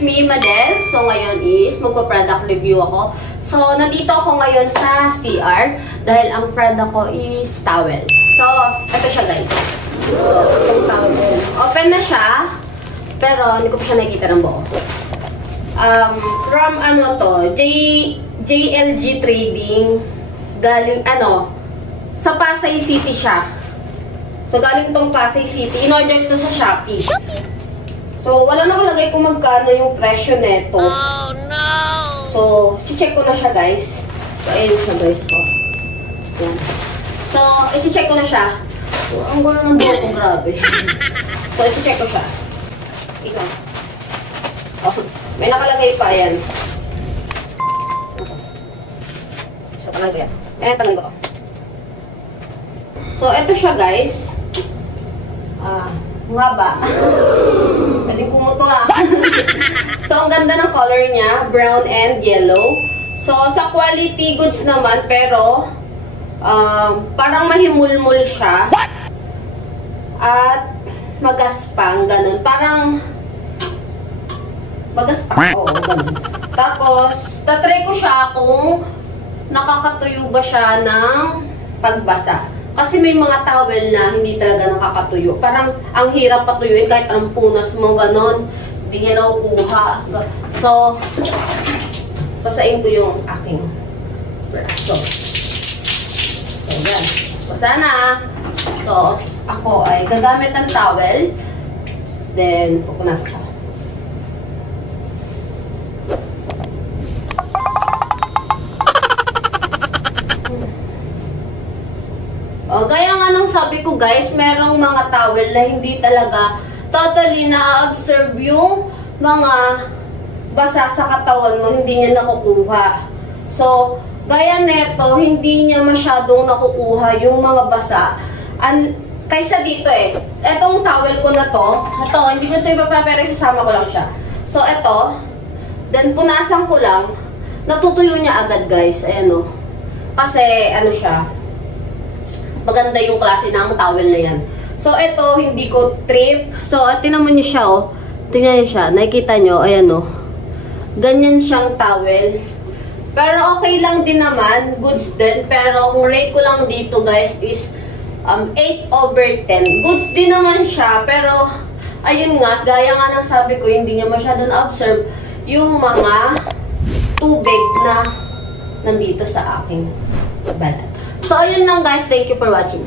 it's me, Madel. So, ngayon is magpa-product review ako. So, nandito ako ngayon sa CR dahil ang product ko is towel. So, ito siya guys. Itong towel. Open na siya, pero hindi ko pa siya nakikita ng buo. From ano to, JLG Trading. Galing, sa Pasay City siya. So, galing tong Pasay City. In-order ito sa Shopee. So, wala nakalagay kung magkano yung presyo neto. Oh, no! So, check ko na siya, guys. So, ayun siya, guys. Oh. Yan. So, isi-check ko na siya. So, ang gulo ng buho ko, grabe. So, isi-check ko siya. Ikaw. Oh, may nakalagay pa, ayan. So, talang ko yan. Ayan, talang ko. So, ito siya, guys. Ngaba. Pwedeng kumuto So, ang ganda ng color niya. Brown and yellow. So, sa quality goods naman, pero parang mahimulmul siya. What? At magaspang, ganun. Parang magaspang. Oo, ganun. Tapos, tatry ko siya kung nakakatuyo ba siya ng pagbasa. Kasi may mga towel na hindi talaga nakakatuyo. Parang ang hirap patuyuin kahit anong punas mo, ganon. Hindi niya nakukuha. So, basahin ko yung aking braso. So, yan. Basa na. So, ako ay gagamit ng towel. Then, pupunasan ko. O, gaya nga nang sabi ko guys, merong mga towel na hindi talaga totally na-absorb yung mga basa sa katawan mo, hindi niya nakukuha. So, gaya neto, hindi niya masyadong nakukuha yung mga basa. Kaysa dito etong towel ko na to, hindi ko ito ipapala pero isasama ko lang siya. So, eto, then punasan ko lang, natutuyo niya agad guys, ayan o. Kasi, siya, maganda yung klase ng towel na yan. So, ito, hindi ko trip. So, tinan mo niyo siya, Tingnan niyo siya. Nakikita niyo, ayan, Ganyan siyang towel. Pero, okay lang din naman. Goods din. Pero, kung rate ko lang dito, guys, is 8/10. Goods din naman siya. Pero, ayun nga, gaya nga ng sabi ko, hindi niya masyadong observe yung mga tubig na nandito sa aking balat. So, ayun lang guys. Thank you for watching.